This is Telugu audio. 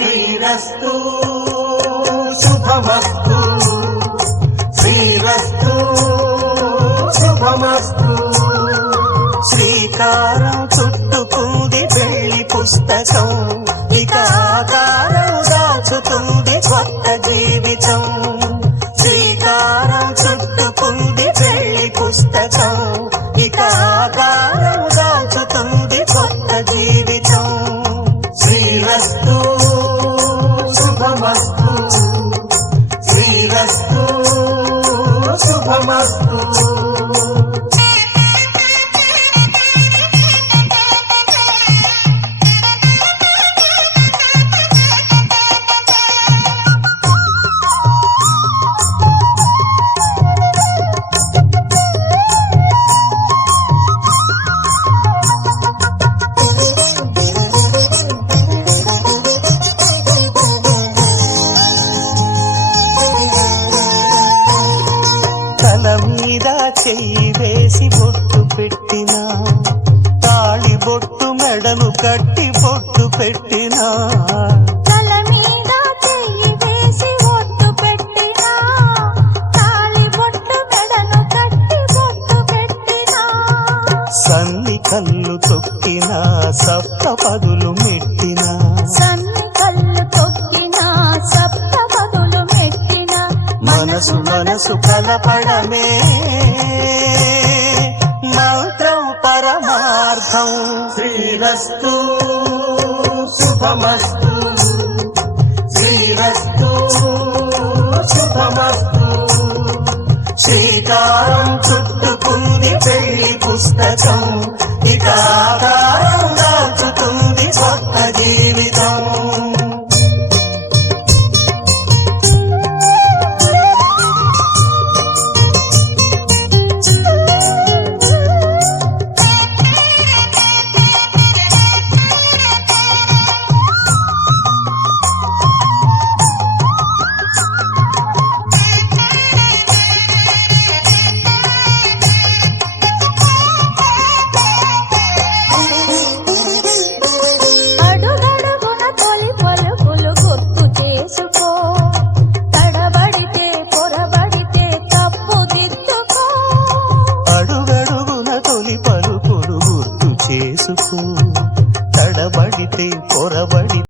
శ్రీరస్తు శుభమస్తు శ్రీరస్తు శుభమస్తు. శ్రీకారం చుట్టుకుంది పెళ్లి పుస్తకం, ఇక ఆకారం దాచుతుంది కొత్త జీవితం. శ్రీకారం చుట్టుకుంది పెళ్లి పుస్తకం, ఇక ఆకారం దాచుతుంది కొత్త జీవితం. శ్రీరస్తు శుభమస్తు శ్రీరస్తు శుభమస్తు. మీద చెయ్యి వేసి బొట్టు పెట్టినా, తాళి బొట్టు మెడను కట్టి బొట్టు పెట్టినా, తల మీద చెయ్యి వేసి బొట్టు పెట్టినా, తాళి బొట్టు మెడను కట్టి బొట్టు పెట్టినా, సన్ని కళ్ళు తొక్కినా సప్త పదులు మెట్టినా, సన్ని కళ్ళు తొక్కినా సప్త పదులు మెట్టినా, మనసు మనసు కలపడమే మంత్రం పరమార్థం. శ్రీరస్తు శుభమస్తు శ్రీరస్తు శుభమస్తు. శ్రీకారం చుట్టుకుంది పెళ్లి పుస్తకం, ఇక ఆకారం దాచుతుంది కొత్త